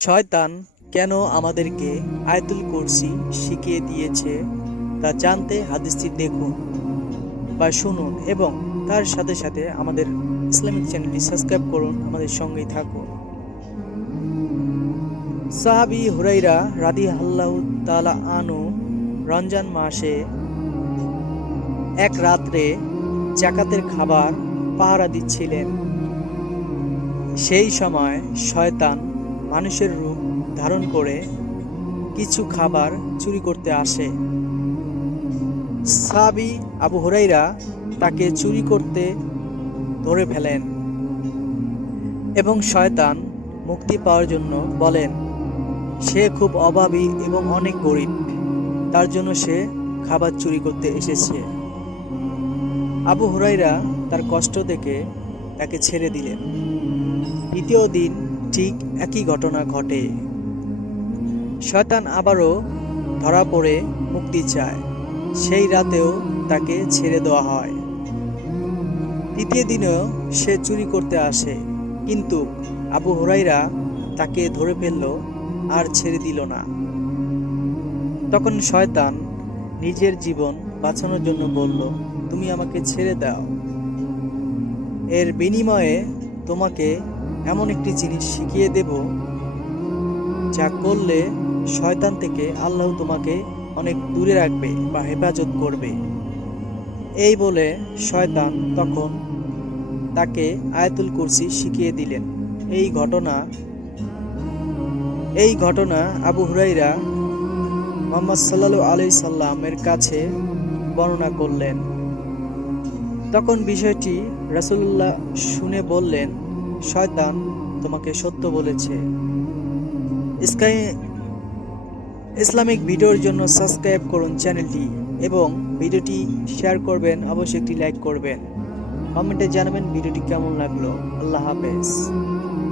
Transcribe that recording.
শয়তান কেন আমাদেরকে আয়তুল কুরসি শিখিয়ে দিয়েছে তা জানতে হাদিসটি দেখুন বা শুনুন এবং তার সাথে সাথে আমাদের ইসলামিক চ্যানেলটি সাবস্ক্রাইব করুন, আমাদের সঙ্গেই থাকুন। সাহাবি হুরাইরা রাদি আল্লাহ তালা আনু রমজান মাসে এক রাত্রে জাকাতের খাবার পাহারা দিচ্ছিলেন। সেই সময় শয়তান মানুষের রূপ ধারণ করে কিছু খাবার চুরি করতে আসে। সাবি আবু হুরাইরা তাকে চুরি করতে ধরে ফেলেন এবং শয়তান মুক্তি পাওয়ার জন্য বলেন, সে খুব অভাবী এবং অনেক গরিব। তার জন্য সে খাবার চুরি করতে এসেছে। আবু হুরাইরা তার কষ্ট দেখে তাকে ছেড়ে দিলেন। দ্বিতীয় দিন ঠিক একই ঘটনা ঘটে। শয়তান আবারও ধরা পড়ে মুক্তি চায়। সেই রাতেও তাকে ছেড়ে দেওয়া হয়। তৃতীয় দিনেও সে চুরি করতে আসে, কিন্তু আবু হুরাইরা তাকে ধরে ফেলল আর ছেড়ে দিল না। তখন শয়তান নিজের জীবন বাঁচানোর জন্য বলল, তুমি আমাকে ছেড়ে দাও। এর বিনিময়ে তোমাকে এমন একটি জিনিস শিখিয়ে দেব যা করলে শয়তান থেকে আল্লাহ তোমাকে অনেক দূরে রাখবে বা হেফাজত করবে। এই বলে শয়তান তখন তাকে আয়াতুল কুরসি শিখিয়ে দিলেন। এই ঘটনা এই ঘটনা আবু হুরাইরা মোহাম্মদ সাল্লাল্লাহু আলাই সাল্লামের কাছে বর্ণনা করলেন। তখন বিষয়টি রাসূলুল্লাহ শুনে বললেন শয়তান তোমাকে সত্য বলেছে। স্কাই ইসলামিক ভিডিওর জন্য সাবস্ক্রাইব করুন চ্যানেলটি এবং ভিডিওটি শেয়ার করবেন, অবশ্যই একটি লাইক করবেন। কমেন্টে জানাবেন ভিডিওটি কেমন লাগল। আল্লাহ হাফেজ।